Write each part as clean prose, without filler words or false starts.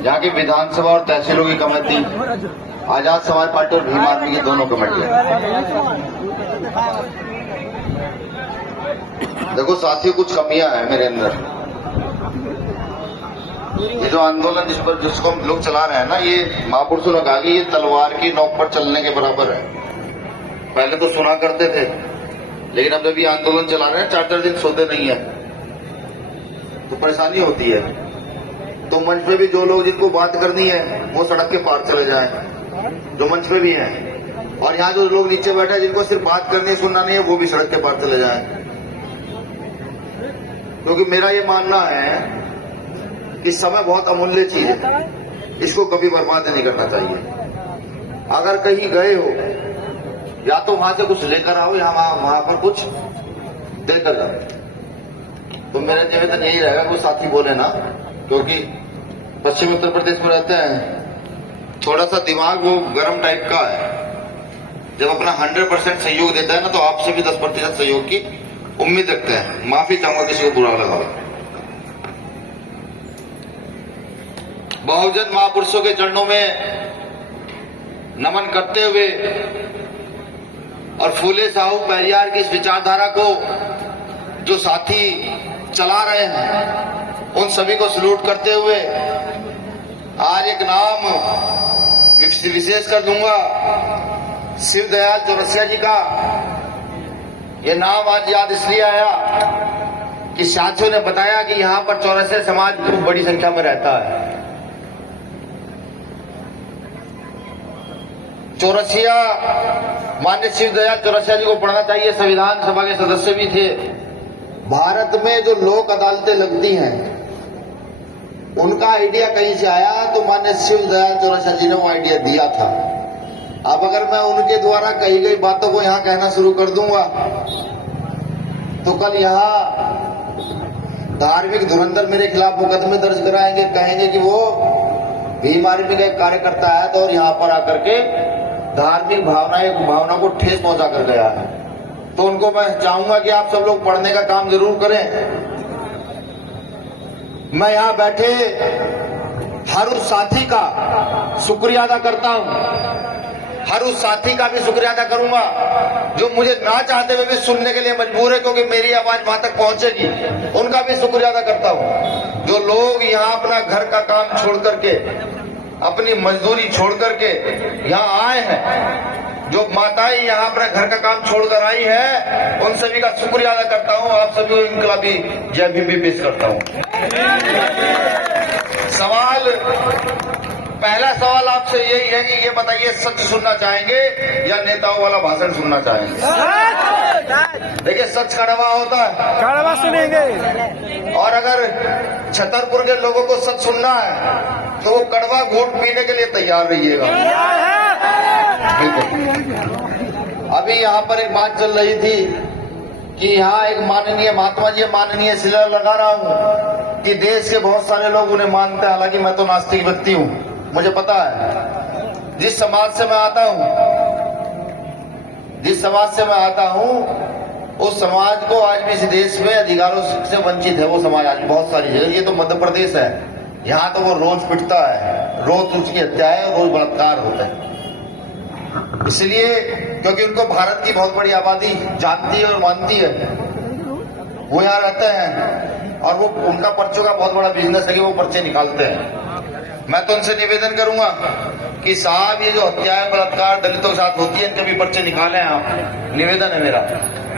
यहाँ की विधानसभा और तहसीलों की कमेटी, आजाद समाज पार्टी और भीम आर्मी की दोनों कमेटियां। देखो साथियों, कुछ कमियां हैं मेरे अंदर। ये जो आंदोलन जिसको हम लोग चला रहे हैं ना, ये महापुरुषों ने कहा कि ये तलवार की नोक पर चलने के बराबर है। पहले तो सुना करते थे, लेकिन अब जब ये आंदोलन चला रहे हैं, 4-4 दिन सोते नहीं है तो परेशानी होती है। तो मंच पे भी जो लोग जिनको बात करनी है वो सड़क के पार चले जाएं, जो मंच पे भी हैं, और यहाँ जो लोग नीचे बैठे हैं जिनको सिर्फ बात करनी है, सुनना नहीं है, वो भी सड़क के पार चले जाएं। क्योंकि मेरा ये मानना है कि समय बहुत अमूल्य चीज है, इसको कभी बर्बाद नहीं करना चाहिए। अगर कहीं गए हो, या तो वहां से कुछ लेकर आओ या वहां पर कुछ देकर जाओ। तो मेरा निवेदन यही रहेगा, कोई साथी बोले ना, क्योंकि पश्चिम उत्तर प्रदेश में रहते हैं, थोड़ा सा दिमाग वो गर्म टाइप का है। जब अपना 100% सहयोग देता है ना, तो आपसे भी 10% सहयोग की उम्मीद रखते हैं। माफी चाहूंगा किसी को बुरा लगा। बहुजन महापुरुषों के चरणों में नमन करते हुए और फूले साहू पेरियार की इस विचारधारा को जो साथी चला रहे हैं, उन सभी को सल्यूट करते हुए आज एक नाम विशेष कर दूंगा, शिव दयाल चौरसिया जी का। ये नाम आज याद इसलिए आया कि साथियों ने बताया कि यहाँ पर चौरसिया समाज खूब बड़ी संख्या में रहता है। चौरसिया, माननीय शिव दयाल चौरसिया जी को पढ़ना चाहिए, संविधान सभा के सदस्य भी थे। भारत में जो लोक अदालतें लगती हैं, उनका आइडिया कहीं से आया तो माननीय शिव दयाल चौरसिया जी ने वो आइडिया दिया था। अब अगर मैं उनके द्वारा कही गई बातों को यहाँ कहना शुरू कर दूंगा तो कल यहाँ धार्मिक धुरंधर मेरे खिलाफ मुकदमे दर्ज कराएंगे, कहेंगे कि वो भीम आर्मी का एक कार्यकर्ता है तो और यहाँ पर आकर के धार्मिक भावना को ठेस पहुंचा कर गया है। तो उनको मैं चाहूंगा कि आप सब लोग पढ़ने का काम जरूर करें। मैं यहाँ बैठे हर उस साथी का शुक्रिया अदा करता हूँ, हर उस साथी का भी शुक्रिया अदा करूंगा जो मुझे ना चाहते हुए भी सुनने के लिए मजबूर है, क्योंकि मेरी आवाज वहां तक पहुंचेगी। उनका भी शुक्रिया अदा करता हूं जो लोग यहाँ अपना घर का काम छोड़ करके, अपनी मजदूरी छोड़ करके यहाँ आए हैं, जो माताएं यहाँ अपने घर का काम छोड़कर आई है, उन सभी का शुक्रिया अदा करता हूँ। आप सभी को इनकलाबी जय भीम भी पेश करता हूँ। पहला सवाल आपसे यही है कि ये बताइए, सच सुनना चाहेंगे या नेताओं वाला भाषण सुनना चाहेंगे? देखिए, सच कड़वा होता है, कड़वा सुनेंगे। और अगर छतरपुर के लोगों को सच सुनना है तो वो कड़वा घूंट पीने के लिए तैयार रहिएगा। अभी यहाँ पर एक बात चल रही थी कि यहाँ एक माननीय महात्मा जी माननीय शिला लगा रहा हूँ कि देश के बहुत सारे लोग उन्हें मानते हैं। हालांकि मैं तो नास्तिक व्यक्ति हूँ, मुझे पता है जिस समाज से मैं आता हूँ उस समाज को आज भी इस देश में अधिकारों से वंचित है। वो समाज आज बहुत सारी जगह, ये तो मध्य प्रदेश है, यहाँ तो वो रोज पिटता है, रोज उसकी हत्या है, रोज बलात्कार होता है। इसलिए क्योंकि उनको भारत की बहुत बड़ी आबादी जानती है और मानती है, वो यहाँ रहते हैं और वो उनका पर्चों का बहुत बड़ा बिजनेस है कि वो पर्चे निकालते हैं। मैं तो उनसे निवेदन करूंगा कि साहब, ये जो हत्याएं बलात्कार दलितों के साथ होती है, इनके भी पर्चे निकालें आप। निवेदन है मेरा,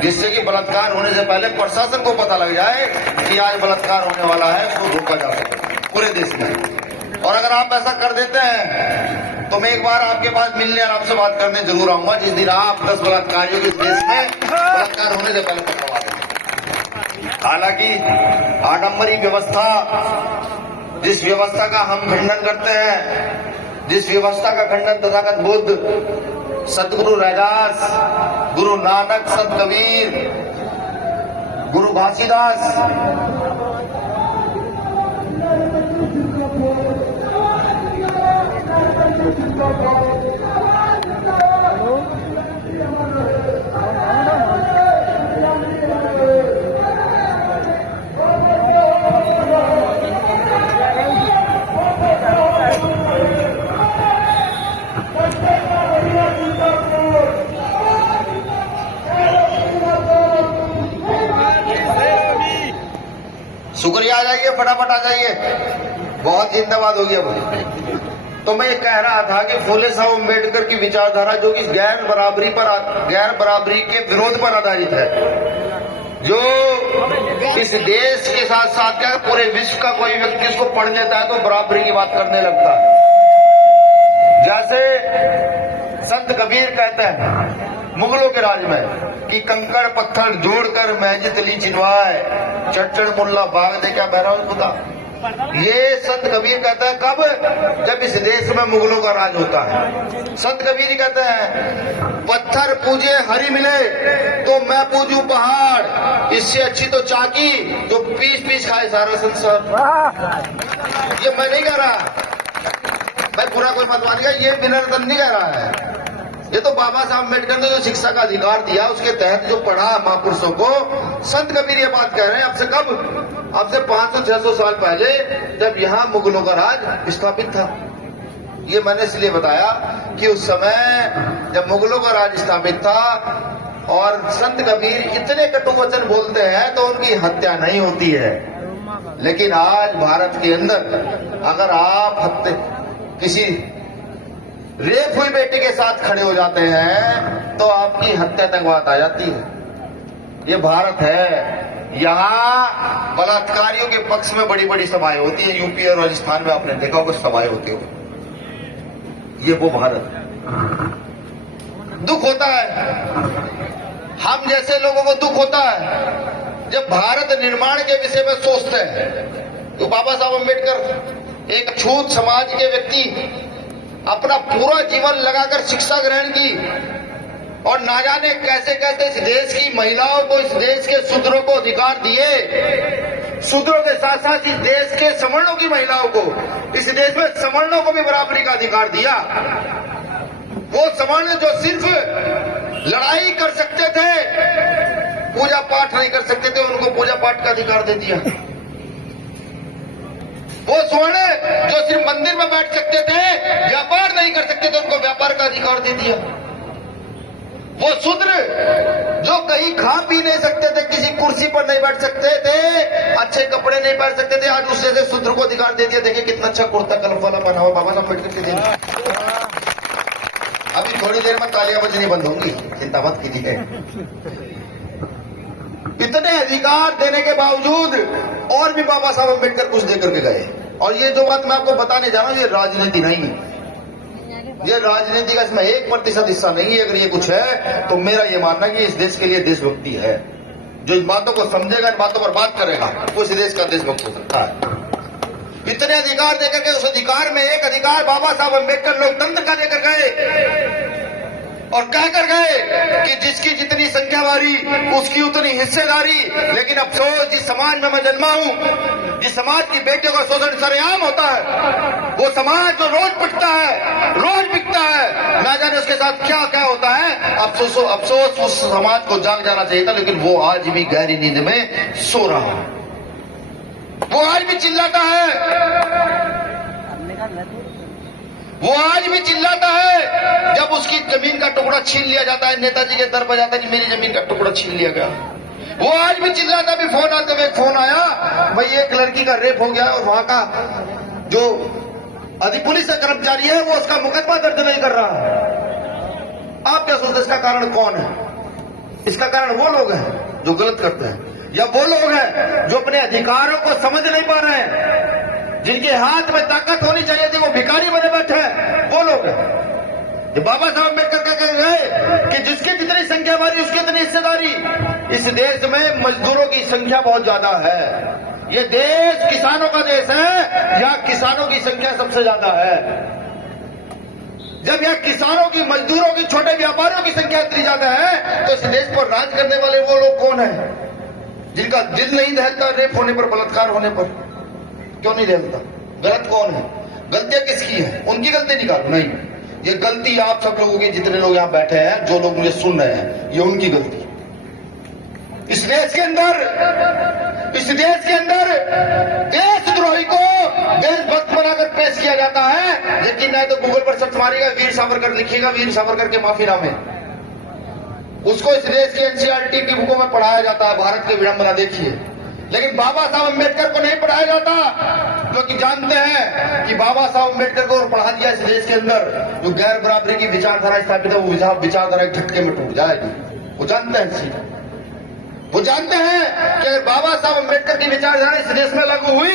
जिससे कि बलात्कार होने से पहले प्रशासन को पता लग जाए कि आज बलात्कार होने वाला है, उसको रोका जा सके पूरे देश में। और अगर आप ऐसा कर देते हैं तो मैं एक बार आपके पास मिलने और आपसे बात करने जरूर आऊंगा, जिस दिन आप 10 बलात्कारियों के देश में बलात्कार होने से पहले पकड़वा देंगे। हालांकि आडम्बरी व्यवस्था, जिस व्यवस्था का हम खंडन करते हैं, जिस व्यवस्था का खंडन तथागत बुद्ध, सतगुरु रैदास, गुरु नानक, संत कबीर, गुरु घासीदास, करना चाहिए। बहुत जिंदाबाद हो गया भाई। तो मैं ये कह रहा था कि फूले साहब अम्बेडकर की विचारधारा जो कि गैर बराबरी के विरोध पर आधारित है, जो इस देश के साथ साथ क्या पूरे विश्व का कोई व्यक्ति इसको पढ़ लेता है तो बराबरी की बात करने लगता है। जैसे संत कबीर कहते हैं मुगलों के राज में कि कंकड़ पत्थर जोड़कर महजिद ली चिनवाए, चढ़ मुल्ला बाग दे क्या बहराम खुदा। ये संत कबीर कहता है कब? जब इस देश में मुगलों का राज होता है। संत कबीर ही कहते हैं पत्थर पूजे हरि मिले तो मैं पूजू पहाड़, इससे अच्छी तो चाकी जो पीस पीस खाए सारा संसार। ये मैं नहीं कह रहा भाई, पूरा कोई मत मानिएगा, ये विनर्दन नहीं कह रहा है। ये तो बाबा साहब अम्बेडकर ने जो शिक्षा का अधिकार दिया उसके तहत जो पढ़ा महापुरुषों को, संत कबीर ये बात कह रहे हैं। अब से कब? अब से 500-600 साल पहले जब यहाँ मुगलों का राज स्थापित था। ये मैंने इसलिए बताया कि उस समय जब मुगलों का राज स्थापित था और संत कबीर इतने कटु वचन बोलते हैं तो उनकी हत्या नहीं होती है। लेकिन आज भारत के अंदर अगर आप किसी रेप हुई बेटी के साथ खड़े हो जाते हैं तो आपकी हत्या तक बात आ जाती है। ये भारत है। यहाँ बलात्कारियों के पक्ष में बड़ी बड़ी सभाएं होती है। यूपी और राजस्थान में आपने देखा कुछ सभाएं होती हो। ये वो भारत है। दुख होता है, हम जैसे लोगों को दुख होता है जब भारत निर्माण के विषय में सोचते हैं। तो बाबा साहब अम्बेडकर एक छूत समाज के व्यक्ति अपना पूरा जीवन लगाकर शिक्षा ग्रहण की और ना जाने कैसे कैसे इस देश की महिलाओं को, इस देश के शूद्रों को अधिकार दिए। शूद्रों के साथ साथ इस देश के सवर्णों की महिलाओं को, इस देश में सवर्णों को भी बराबरी का अधिकार दिया। वो सवर्ण जो सिर्फ लड़ाई कर सकते थे, पूजा पाठ नहीं कर सकते थे, उनको पूजा पाठ का अधिकार दे दिया। वो स्वर्ण जो सिर्फ मंदिर में बैठ सकते थे, व्यापार नहीं कर सकते थे, उनको व्यापार का अधिकार दे दिया। वो शूद्र जो कहीं खा पी नहीं सकते थे, किसी कुर्सी पर नहीं बैठ सकते थे, अच्छे कपड़े नहीं पहन सकते थे, आज उससे से शूद्र को अधिकार दे दिया। देखिए कितना अच्छा कुर्ता कलफ वाला बना हुआ बाबा साहब अम्बेडकर के दिन। अभी थोड़ी देर में तालियां बजनी बंद होंगी, चिंता मत कीजिए। इतने अधिकार देने के बावजूद और भी बाबा साहब अम्बेडकर कुछ देकर के गए। और ये जो बात मैं आपको बताने जा रहा हूं, ये राजनीति नहीं है। ये राजनीति का इसमें 1% हिस्सा नहीं है। अगर ये कुछ है तो मेरा ये मानना है कि इस देश के लिए देशभक्ति है। जो इन बातों को समझेगा, इन बातों पर बात करेगा, वो इस देश का देशभक्त हो सकता है। इतने अधिकार देकर के उस अधिकार में एक अधिकार बाबा साहब अम्बेडकर लोकतंत्र का लेकर गए और कह कर गए कि जिसकी जितनी संख्या वारी उसकी उतनी हिस्सेदारी। लेकिन अफसोस जिस समाज में मैं जन्मा हूं, जिस समाज की बेटियों का शोषण सरेआम होता है, वो समाज जो रोज पिटता है, रोज बिकता है, ना जाने उसके साथ क्या क्या होता है। अफसोस उस समाज को जाग जाना चाहिए था, लेकिन वो आज भी गहरी नींद में सो रहा है। वो आज भी चिल्लाता है, वो आज भी चिल्लाता है जब उसकी जमीन का टुकड़ा छीन लिया जाता है, नेताजी के दर पर जाता है कि मेरी जमीन का टुकड़ा छीन लिया गया। वो आज भी चिल्लाता है। फोन आते हुए फोन आया, भाई एक लड़की का रेप हो गया और वहां का जो पुलिस का कर्मचारी है वो उसका मुकदमा दर्ज नहीं कर रहा है। आप क्या सोचते, इसका कारण कौन है? इसका कारण वो लोग हैं जो गलत करते हैं, या वो लोग हैं जो अपने अधिकारों को समझ नहीं पा रहे हैं, जिनके हाथ में ताकत होनी चाहिए थी वो भिखारी बने बैठे हैं, वो लोग हैं। जो बाबा साहब अम्बेडकर कह गए कि जिसकी जितनी संख्या वाली उसकी इतनी हिस्सेदारी। इस देश में मजदूरों की संख्या बहुत ज्यादा है। ये देश किसानों का देश है, यहाँ किसानों की संख्या सबसे ज्यादा है। जब यहाँ किसानों की, मजदूरों की, छोटे व्यापारियों की संख्या इतनी ज्यादा है तो इस देश पर राज करने वाले वो लोग कौन है जिनका दिल नहीं दहलता रेप होने पर, बलात्कार होने पर? क्यों नहीं दहलता? गलत कौन है? गलतियां किसकी है? उनकी गलती निकालो। नहीं, ये गलती आप सब लोगों की, जितने लोग यहाँ बैठे हैं, जो लोग मुझे सुन रहे हैं, ये उनकी गलती। इस देश के अंदर देशद्रोही को देशभक्त बनाकर पेश किया जाता है। लेकिन नहीं तो गूगल पर सर्च मारेगा, वीर सावरकर लिखिएगा, वीर सावरकर के माफीनामे, उसको इस देश की एनसीईआरटी की बुकों में पढ़ाया जाता है। भारत की विडंबना देखिए, लेकिन बाबा साहब अम्बेडकर को नहीं पढ़ाया जाता, क्योंकि जानते हैं कि बाबा साहब अम्बेडकर को पढ़ा दिया इस देश के अंदर जो गैर बराबरी की विचारधारा स्थापित है, वो विचारधारा एक झटके में टूट जाएगी। वो जानते हैं सीधा, वो जानते हैं कि अगर बाबा साहब अम्बेडकर की विचारधारा इस देश में लागू हुई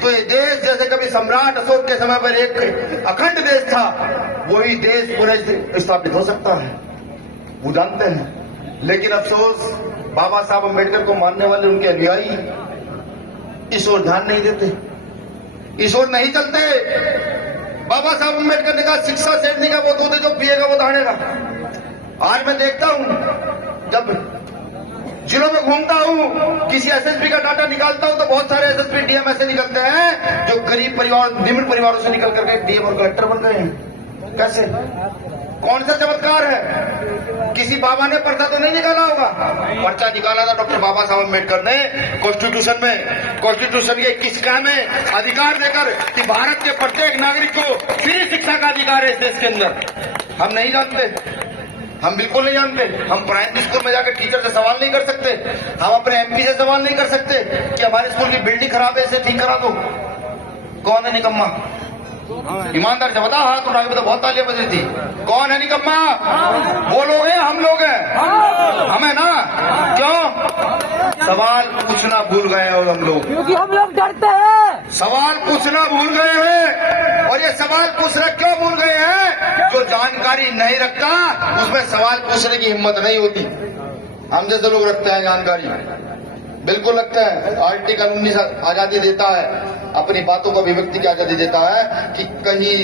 तो ये देश जैसे कभी सम्राट अशोक के समय पर एक अखंड देश था, वही देश पुनः स्थापित हो सकता है। वो जानते हैं, लेकिन अफसोस बाबा साहब अम्बेडकर को मानने वाले उनके अनुयायी इस ओर ध्यान नहीं देते, इस ओर नहीं चलते। बाबा साहब अम्बेडकर ने कहा शिक्षा सेठनी का वो दूध है जो पिएगा वो दहाड़ेगा। आज मैं देखता हूं, जब जिलों में घूमता हूं, किसी एसएसपी का डाटा निकालता हूं तो बहुत सारे एसएसपी डीएम ऐसे निकलते हैं जो गरीब परिवार, निम्न परिवारों से निकल करके डीएम और कलेक्टर बन गए हैं। कैसे? कौन सा चमत्कार है? किसी बाबा ने पर्चा तो नहीं निकाला होगा, पर्चा निकाला था डॉक्टर बाबा साहब अम्बेडकर ने कॉन्स्टिट्यूशन में, कॉन्स्टिट्यूशन के 21 का में अधिकार देकर कि भारत के प्रत्येक नागरिक को फ्री शिक्षा का अधिकार है इस देश के अंदर। हम नहीं जानते, हम बिल्कुल नहीं जानते। हम प्राइमरी स्कूल में जाकर टीचर से सवाल नहीं कर सकते, हम अपने एमपी से सवाल नहीं कर सकते कि हमारे स्कूल की बिल्डिंग खराब है इसे ठीक करा दो। कौन है निकम्मा? ईमानदार से बता, हाथ उठा के बता, बहुत तालियां बज रही थी। कौन है निकम्मा? वो लोग हैं, हम लोग हैं, हमें ना। क्यों? सवाल पूछना भूल गए हैं हम लोग, क्योंकि हम लोग डरते हैं। सवाल पूछना भूल गए हैं। और ये सवाल पूछना क्यों भूल गए हैं? जो जानकारी नहीं रखता उसमें सवाल पूछने की हिम्मत नहीं होती। हम जैसे लोग रखते हैं जानकारी, बिल्कुल लगता है। आर्टिकल 19 आजादी देता है, अपनी बातों को अभिव्यक्ति की आजादी देता है कि कहीं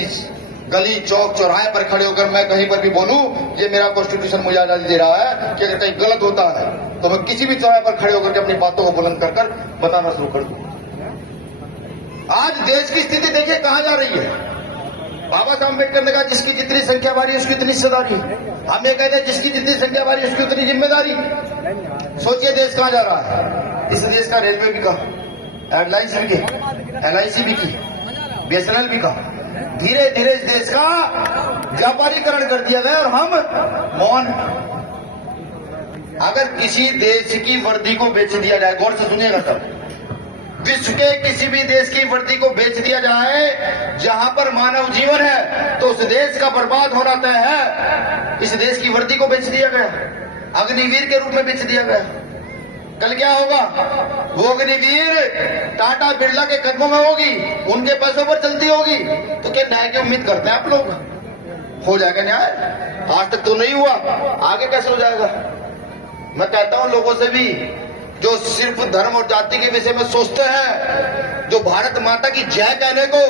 गली चौक चौराहे पर खड़े होकर मैं कहीं पर भी बोलूं, ये मेरा कॉन्स्टिट्यूशन मुझे आजादी दे रहा है कि अगर कहीं गलत होता है तो मैं किसी भी चौराहे पर खड़े होकर के अपनी बातों को बुलंद कर बताना शुरू कर दूं। आज देश की स्थिति देखिए कहां जा रही है। बाबा साहब अम्बेडकर ने कहा जिसकी जितनी संख्या बारी उसकी उतनी हिस्सेदारी। हम ये कहते हैं जिसकी जितनी संख्या बारी उसकी उतनी जिम्मेदारी। सोचिए देश कहां जा रहा है। इस देश का रेलवे भी कहा, एयरलाइंस भी की, LIC भी की, BSNL भी कहा। धीरे धीरे इस देश का व्यापारीकरण कर दिया गया और हम मौन। अगर किसी देश की वर्दी को बेच दिया जाए, गौर से सुनिएगा सब, विश्व के किसी भी देश की वर्दी को बेच दिया जाए जहां पर मानव जीवन है तो उस देश का बर्बाद होना तय है। इस देश की वर्दी को बेच दिया गया, अग्निवीर के रूप में बेच दिया गया। कल क्या होगा? वो अग्निवीर टाटा बिरला के कदमों में होगी, उनके पैसों पर चलती होगी। तो क्या न्याय की उम्मीद करते हैं आप लोग? हो जाएगा न्याय? आज तक तो नहीं हुआ, आगे कैसे हो जाएगा? मैं कहता हूं लोगों से भी जो सिर्फ धर्म और जाति के विषय में सोचते हैं, जो भारत माता की जय कहने को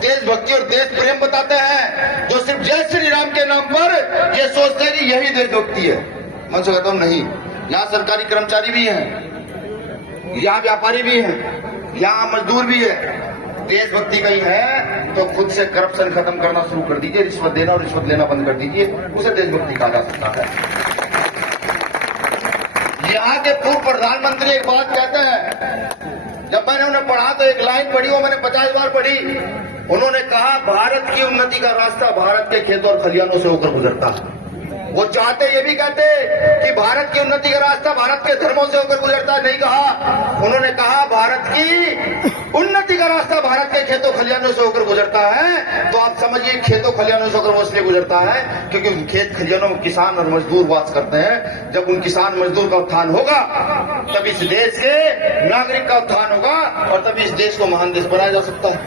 देशभक्ति और देश प्रेम बताते हैं, जो सिर्फ जय श्री राम के नाम पर ये सोचते हैं कि यही देशभक्ति है। मैं तो कहता हूं नहीं, यहाँ सरकारी कर्मचारी भी हैं, यहाँ व्यापारी भी हैं, यहाँ मजदूर भी है। देशभक्ति कहीं है तो खुद से करप्शन खत्म करना शुरू कर दीजिए, रिश्वत देना और रिश्वत लेना बंद कर दीजिए, उसे देशभक्ति कहा जा सकता है। यहाँ के पूर्व प्रधानमंत्री एक बात कहते हैं, जब मैंने उन्हें पढ़ा तो एक लाइन पढ़ी, वो मैंने 50 बार पढ़ी। उन्होंने कहा भारत की उन्नति का रास्ता भारत के खेतों और खलिहानों से होकर गुजरता है। वो चाहते ये भी कहते कि भारत की उन्नति का रास्ता भारत के धर्मों से होकर गुजरता है, नहीं कहा। उन्होंने कहा भारत की उन्नति का रास्ता भारत के खेतों खलिहानों से होकर गुजरता है। तो आप समझिए खेतों खलिहानों से होकर वो इसलिए गुजरता है क्योंकि उन खेत खलिहानों में किसान और मजदूर वास करते हैं। जब उन किसान मजदूर का उत्थान होगा तब इस देश के नागरिक का उत्थान होगा और तब इस देश को महान देश बनाया जा सकता है।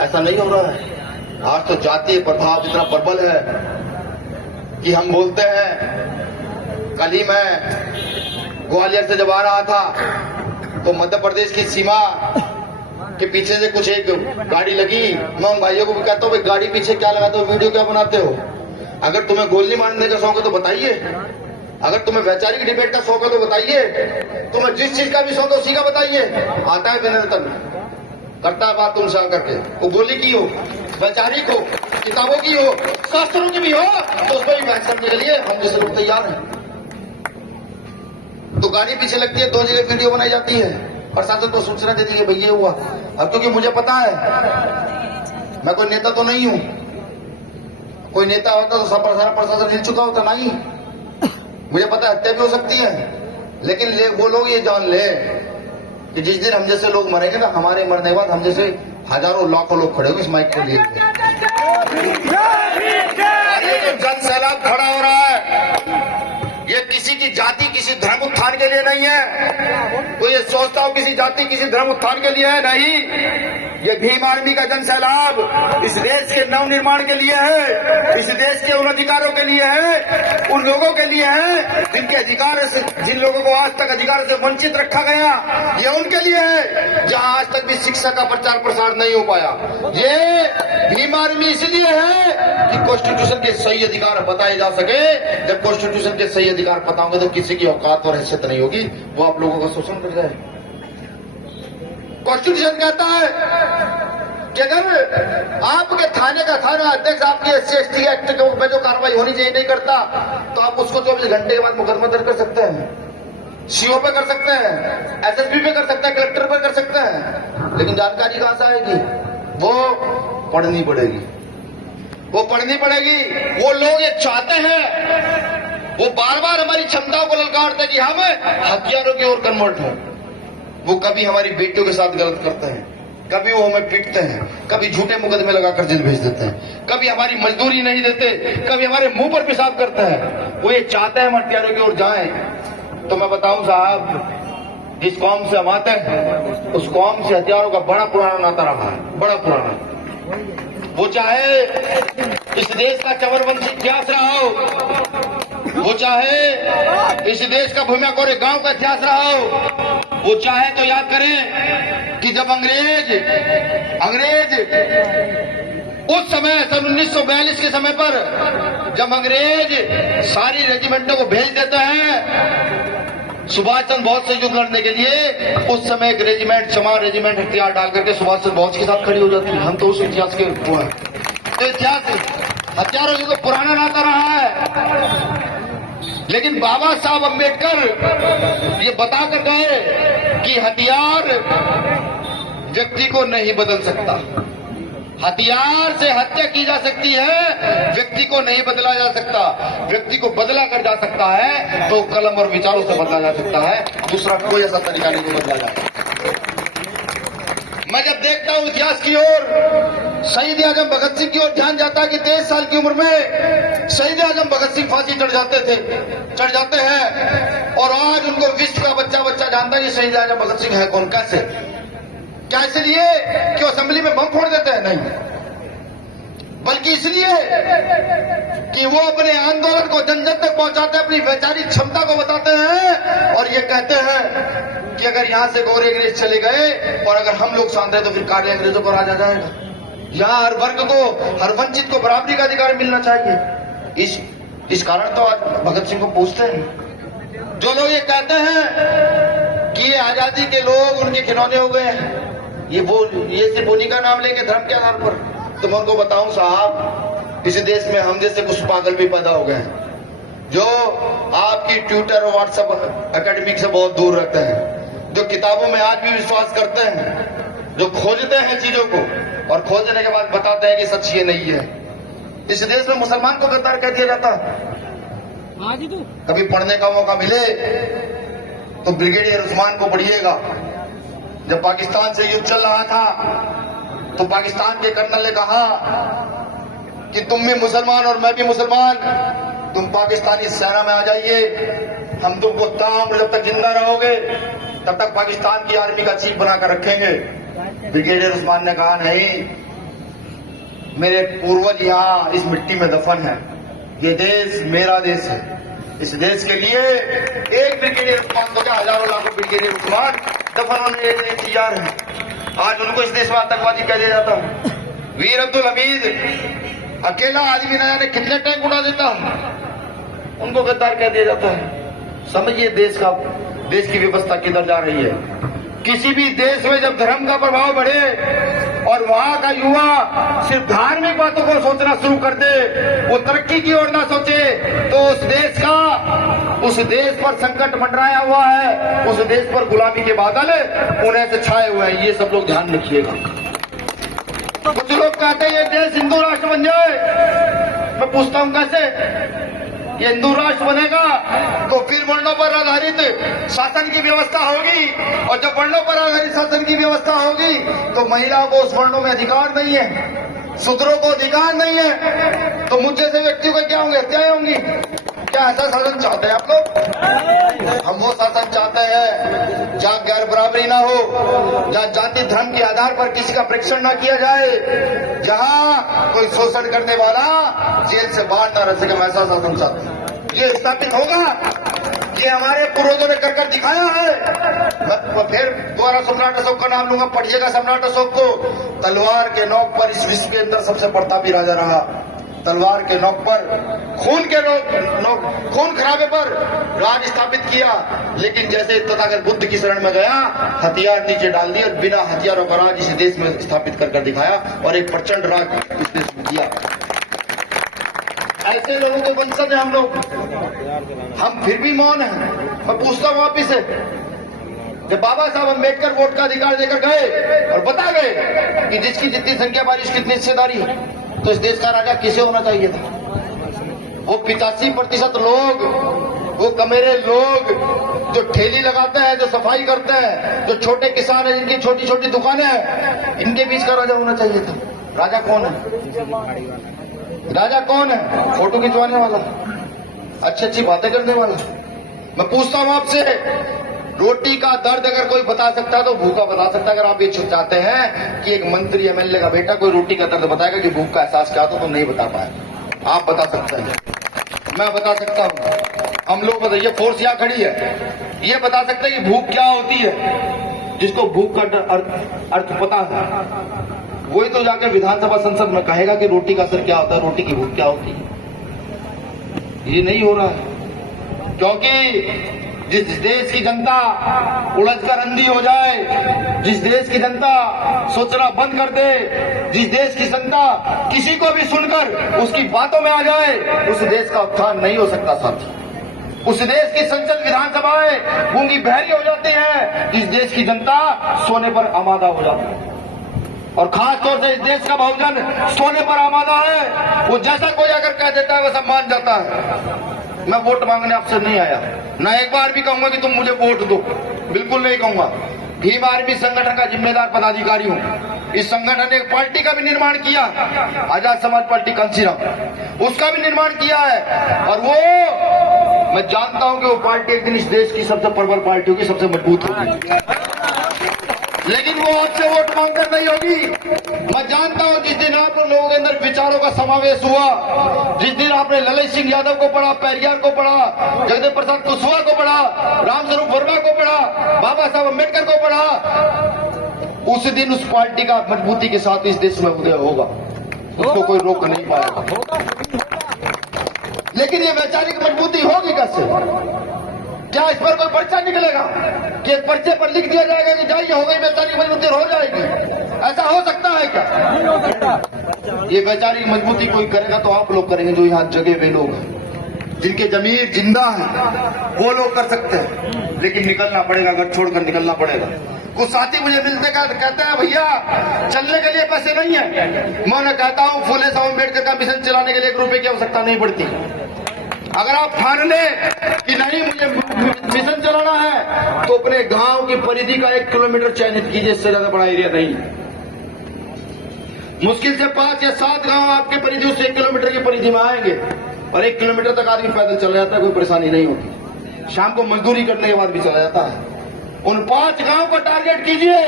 ऐसा नहीं हो रहा है। आज तो जातीय प्रभाव इतना प्रबल है कि हम बोलते हैं। कल ही मैं ग्वालियर से जब आ रहा था तो मध्य प्रदेश की सीमा के पीछे से कुछ एक गाड़ी लगी। मैं उन भाइयों को भी कहता हूँ गाड़ी पीछे क्या लगाते हो, वीडियो क्या बनाते हो? अगर तुम्हें गोली मारने का शौक है तो बताइए, अगर तुम्हें वैचारिक डिबेट का शौक है तो बताइए, तुम्हें जिस चीज का भी शौक है उसी का बताइए। आता है विनर्तन करता है बात तुमसे आकर के, वो गोली की हो, वैचारिक हो, किताबों की हो, शास्त्रों की भी हो, तो उसको भी बहस करने के लिए हम जैसे लोग तैयार हैं। तो गाड़ी पीछे लगती है, 2 जगह वीडियो बनाई जाती है, प्रशासन को सूचना देती है भाई ये हुआ। अब क्योंकि मुझे पता है मैं कोई नेता तो नहीं हूं, कोई नेता होता तो सब प्रशासन हिल चुका होता, नहीं। मुझे पता हत्या भी हो सकती है, लेकिन वो लोग ये जान ले कि जिस दिन हम जैसे लोग मरेंगे ना, हमारे मरने के बाद हम जैसे हजारों लाखों लोग खड़े होंगे इस माइक को लिए। अरे जो जन सैलाब खड़ा हो रहा है, ये किसी की जाति किसी धर्म उत्थान के लिए नहीं है। तो ये सोचता हो किसी जाति किसी धर्म उत्थान के लिए है, नहीं। ये भीम आर्मी का जन सैलाब इस देश के नव निर्माण के लिए है, इस देश के उन अधिकारों के लिए है, उन लोगों के लिए है जिनके अधिकार से, जिन लोगों को आज तक अधिकार से वंचित रखा गया, ये उनके लिए है जहां आज तक भी शिक्षा का प्रचार प्रसार नहीं हो पाया। ये भीम आर्मी इसलिए है कि कॉन्स्टिट्यूशन के सही अधिकार बताए जा सके। जब कॉन्स्टिट्यूशन के सही अधिकार पता होंगे तो किसी की औकात और हैसियत नहीं होगी, वो आप लोगों का शोषण कर जाए। कॉन्स्टिट्यूशन कहता है कि अगर आपके थाने का थाना अध्यक्ष आपके SC/ST एक्ट में जो कार्रवाई होनी चाहिए नहीं करता, तो आप उसको 24 घंटे के बाद मुकदमा दर्ज कर सकते हैं, CO पे कर सकते हैं, SSP पे कर सकते हैं, कलेक्टर पे कर सकते हैं। लेकिन जानकारी कहां से आएगी? वो पढ़नी पड़ेगी, वो पढ़नी पड़ेगी। वो लोग ये चाहते हैं, वो बार बार हमारी क्षमताओं को ललकारते हैं कि हम हथियारों की ओर कन्वर्ट हों। वो कभी हमारी बेटियों के साथ गलत करते हैं, कभी वो हमें पीटते हैं, कभी झूठे मुकदमे लगाकर जेल भेज देते हैं, कभी हमारी मजदूरी नहीं देते, कभी हमारे मुंह पर पेशाब करते हैं। वो ये चाहते हैं हम हथियारों की ओर जाएं। तो मैं बताऊं साहब, जिस कौम से हम आते हैं उस कौम से हथियारों का बड़ा पुराना नाता रहा है, बड़ा पुराना। वो चाहे इस देश का चंवरवंशी इतिहास रहा हो, वो चाहे इस देश का भूमिया कोरे गांव का इतिहास रहा हो, वो चाहे तो याद करें कि जब अंग्रेज उस समय सन 1942 के समय पर जब अंग्रेज सारी रेजिमेंटों को भेज देते हैं सुभाष चंद्र बोस से युद्ध लड़ने के लिए, उस समय एक रेजिमेंट समान रेजिमेंट हथियार डाल करके सुभाष चंद्र बोस के साथ खड़ी हो जाती है। हम तो उस इतिहास के तो इतिहास हथियारों से तो पुराना नाता रहा है। लेकिन बाबा साहब अम्बेडकर ये बताकर गए कि हथियार व्यक्ति को नहीं बदल सकता। हथियार से हत्या की जा सकती है, व्यक्ति को नहीं बदला जा सकता। व्यक्ति को बदला कर जा सकता है तो कलम और विचारों से बदला जा सकता है, दूसरा कोई ऐसा तरीका नहीं बदला जा सकता। मैं जब देखता हूं इतिहास की ओर, शहीद आजम भगत सिंह की ओर ध्यान जाता है कि 23 साल की उम्र में शहीद आजम भगत सिंह फांसी चढ़ जाते हैं, और आज उनको विश्व का बच्चा जानता है कि शहीद आजम भगत सिंह है कौन, कैसे? क्या इसलिए कि वो असेंबली में बम फोड़ देते हैं? नहीं, बल्कि इसलिए कि वो अपने आंदोलन को जन जन तक पहुंचाते हैं, अपनी वैचारिक क्षमता को बताते हैं और ये कहते हैं कि अगर यहां से गोरे अंग्रेज चले गए और अगर हम लोग शांत रहे तो फिर काले अंग्रेजों पर राज आ जाएगा। यहाँ हर वर्ग को, हर वंचित को बराबरी का अधिकार मिलना चाहिए। इस कारण तो आज भगत सिंह को पूछते हैं। जो लोग ये कहते हैं कि ये आजादी के लोग उनके खिलौने हो गए हैं, ये सिर्फ उन्हीं का नाम लेंगे धर्म के आधार पर, तो मैं उनको बताऊं साहब, इस देश में हम जैसे कुछ पागल भी पैदा हो गए हैं जो आपकी ट्विटर और व्हाट्सएप एकेडमिक से बहुत दूर रहते हैं, जो किताबों में आज भी विश्वास करते हैं, जो खोजते हैं चीजों को और खोजने के बाद बताते हैं कि सच ये नहीं है। इस देश में मुसलमान को गद्दार कह दिया जाता है। कभी पढ़ने का मौका मिले तो ब्रिगेडियर उस्मान को पढ़िएगा। जब पाकिस्तान से युद्ध चल रहा था तो पाकिस्तान के कर्नल ने कहा कि तुम भी मुसलमान और मैं भी मुसलमान, तुम पाकिस्तानी सेना में आ जाइए, हम तुमको ताम्र जब तक जिंदा रहोगे तब तक पाकिस्तान की आर्मी का चीफ बनाकर रखेंगे। ब्रिगेडियर उस्मान ने कहा नहीं, मेरे पूर्वज यहाँ इस मिट्टी में दफन है, ये देश मेरा देश है। इस देश के लिए एक ब्रिगेडियर उस्मान तो क्या हजारों लाखों ब्रिगेडियर उस्मान दफन होने के लिए तैयार है। आज उनको इस देश में आतंकवादी कह दिया जाता है। वीर अब्दुल हमीद अकेला आदमी न जाने कितने टैंक उड़ा देता है, उनको गद्दार कह दिया जाता है। समझिए देश की व्यवस्था किधर जा रही है। किसी भी देश में जब धर्म का प्रभाव बढ़े और वहां का युवा सिर्फ धार्मिक बातों को सोचना शुरू कर दे, वो तरक्की की ओर ना सोचे, तो उस देश पर संकट मंडराया हुआ है, उस देश पर गुलामी के बादल उन्हें से छाए हुए हैं। ये सब लोग ध्यान रखिएगा। कुछ लोग कहते हैं ये देश हिंदू राष्ट्र बन जाए, मैं पूछता हूं कैसे? ये हिंदू राष्ट्र बनेगा तो फिर वर्णों पर आधारित शासन की व्यवस्था होगी, और जब वर्णों पर आधारित शासन की व्यवस्था होगी तो महिलाओं को उस वर्णों में अधिकार नहीं है, शूद्रों को अधिकार नहीं है, तो मुझ जैसे व्यक्तियों को क्या होंगे, हत्याएं होंगी। क्या ऐसा शासन चाहते हैं आप लोग? हम वो शासन चाहते हैं जहाँ गैर बराबरी ना हो, जहाँ जाति धर्म के आधार पर किसी का परीक्षण ना किया जाए, जहाँ कोई शोषण करने वाला जेल से बाहर ना रह सके। हम ऐसा शासन चाहते हैं। ये स्थापित होगा, ये हमारे पूर्वजों ने कर दिखाया है। मैं फिर दोबारा सम्राट अशोक का नाम लूंगा, पढ़िएगा सम्राट अशोक को। तलवार के नोक पर इस विश्व के अंदर सबसे प्रतापी राजा रहा। तलवार के नोक पर, खून खराबे पर राज स्थापित किया, लेकिन जैसे तथागत बुद्ध की शरण में गया, हथियार नीचे डाल दिए, बिना हथियारों का राज इस देश में स्थापित कर दिखाया और एक प्रचंड राज इस देश में किया। ऐसे लोगों के वंशज हैं हम लोग, हम फिर भी मौन हैं। मैं पूछता हूं आप से, जब बाबा साहब अम्बेडकर वोट का अधिकार देकर गए और बता गए कि जिसकी जितनी संख्या बारिश कितनी हिस्सेदारी, तो इस देश का राजा किसे होना चाहिए था? वो 85% लोग, वो कमेरे लोग जो ठेली लगाते हैं, जो सफाई करते हैं, जो छोटे किसान हैं, जिनकी छोटी छोटी दुकानें हैं, इनके बीच का राजा होना चाहिए था। राजा कौन है? राजा कौन है? फोटो खिंचवाने वाला, अच्छी अच्छी बातें करने वाला। मैं पूछता हूं आपसे, रोटी का दर्द अगर कोई बता सकता है तो भूखा बता सकता है। अगर आप ये चाहते हैं कि एक मंत्री एमएलए का बेटा कोई रोटी का दर्द बताएगा कि भूख का एहसास क्या होता, तो नहीं बता पाए। आप बता सकते हैं, मैं बता सकता हूं। हम लोग बताइए, फोर्स यहाँ खड़ी है, ये बता सकते हैं कि भूख क्या होती है। जिसको भूख का अर्थ पता है, वही तो जाकर विधानसभा संसद में कहेगा कि रोटी का असर क्या होता है, रोटी की भूख क्या होती है। ये नहीं हो रहा है, क्योंकि जिस देश की जनता उलझकर अंधी हो जाए, जिस देश की जनता सोचना बंद कर दे, जिस देश की जनता किसी को भी सुनकर उसकी बातों में आ जाए, उस देश का उत्थान नहीं हो सकता साथी। उस देश की संसद विधानसभाएं गूंगी बहरी हो जाती है, जिस देश की जनता सोने पर आमादा हो जाती है। और खास तौर से इस देश का बहुजन सोने पर आमादा है। वो जैसा कोई अगर कह देता है वैसा मान जाता है। मैं वोट मांगने आपसे नहीं आया, ना एक बार भी कहूंगा कि तुम मुझे वोट दो, बिल्कुल नहीं कहूंगा। भीम आर्मी संगठन का जिम्मेदार पदाधिकारी हूं। इस संगठन ने एक पार्टी का भी निर्माण किया, आजाद समाज पार्टी कांसीराम, उसका भी निर्माण किया है। और वो मैं जानता हूं कि वो पार्टी एक दिन इस देश की सबसे प्रबल पार्टी होगी, सबसे मजबूत होगी, लेकिन वो आपसे वोट मांगकर नहीं होगी। मैं जानता हूं जिस दिन आप लोगों के अंदर विचारों का समावेश हुआ, जिस दिन आपने ललित सिंह यादव को पढ़ा, पेरियार को पढ़ा, जगदेव प्रसाद कुशवाहा को पढ़ा, रामस्वरूप वर्मा को पढ़ा, बाबा साहब अम्बेडकर को पढ़ा, उस दिन उस पार्टी का मजबूती के साथ इस देश में उदय होगा, उसको कोई रोक नहीं पाएगा। लेकिन ये वैचारिक मजबूती होगी कैसे? क्या इस पर कोई पर्चा निकलेगा कि एक पर्चे पर लिख दिया जाएगा कि जाइए हो गई वैचारिक मजबूती, हो जाएगी? ऐसा हो सकता है क्या? नहीं हो सकता। ये वैचारिक मजबूती कोई करेगा तो आप लोग करेंगे, जो यहाँ जगे हुए लोग हैं, जिनके जमीर जिंदा है, वो लोग कर सकते हैं। लेकिन निकलना पड़ेगा, घर छोड़कर निकलना पड़ेगा। कुछ साथी मुझे मिलते कहते हैं भैया चलने के लिए पैसे नहीं है। मैं उन्हें कहता हूँ फूले साहब अम्बेडकर का मिशन चलाने के लिए 1 रुपए की आवश्यकता नहीं पड़ती। अगर आप ठान ले कि नहीं मुझे मिशन चलाना है, तो अपने गांव की परिधि का 1 किलोमीटर चयनित कीजिए, इससे ज्यादा बड़ा एरिया नहीं। मुश्किल से 5 या 7 गांव आपके परिधि उस 1 किलोमीटर की परिधि में आएंगे, और 1 किलोमीटर तक आदमी पैदल चला जाता है, कोई परेशानी नहीं होती। शाम को मजदूरी करने के बाद भी चला जाता है। उन 5 गांव का टारगेट कीजिए,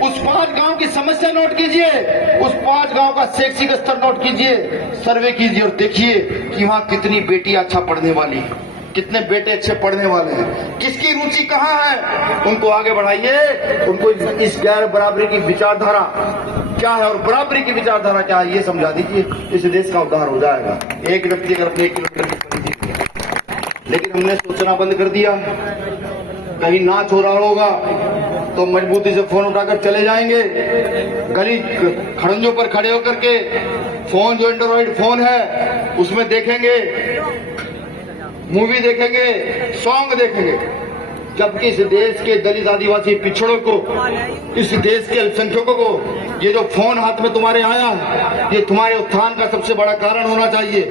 उस 5 गांव की समस्या नोट कीजिए, उस 5 गांव का शैक्षिक स्तर नोट कीजिए, सर्वे कीजिए और देखिए कि वहां कितनी बेटी अच्छा पढ़ने वाली है, कितने बेटे अच्छे पढ़ने वाले हैं, किसकी रुचि कहाँ है, उनको आगे बढ़ाइए। उनको इस गैर बराबरी की विचारधारा क्या है और बराबरी की विचारधारा क्या है, ये समझा दीजिए। इस देश का उद्धार हो जाएगा। एक व्यक्ति अगर अपने 1 किलोमीटर की परिधि, लेकिन हमने सोचना बंद कर दिया। कहीं नाच हो रहा होगा तो मजबूती से फोन उठाकर चले जाएंगे, गली खड़ंजों पर खड़े होकर के फोन, जो एंड्रॉइड फोन है उसमें देखेंगे, मूवी देखेंगे, सॉन्ग देखेंगे। जबकि इस देश के दलित आदिवासी पिछड़ों को, इस देश के अल्पसंख्यकों को ये जो फोन हाथ में तुम्हारे आया है, ये तुम्हारे उत्थान का सबसे बड़ा कारण होना चाहिए।